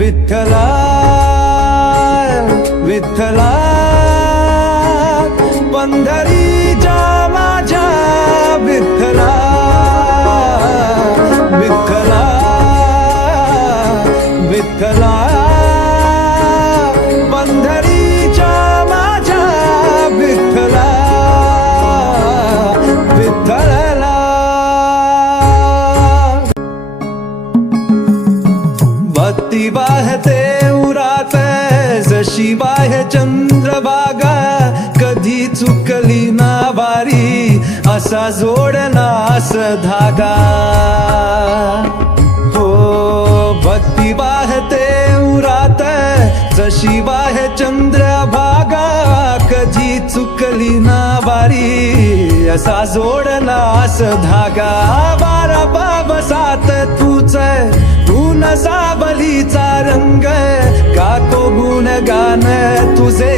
विठ्ठला विठ्ठला पंढरीच्या माझ्या विठ्ठला विठ्ठला विठ्ठला पंढरीच्या माझ्या विठ्ठला विठ्ठला भक्ती वाहते उरात जशी बाह्य चंद्रभागा कधी चुकली ना वारी असा जोडनास धागा हो भक्ती वाहते उरात जशी बाह्य चंद्रभागा कधी चुकली ना वारी असा जोडनास धागा बारा बाबसात तूच तू न सावलीचा रंग गातो गुणगान तुझे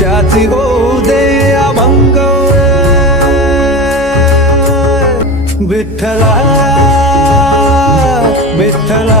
त्याची होऊ दे अभंग विठ्ठला विठ्ठला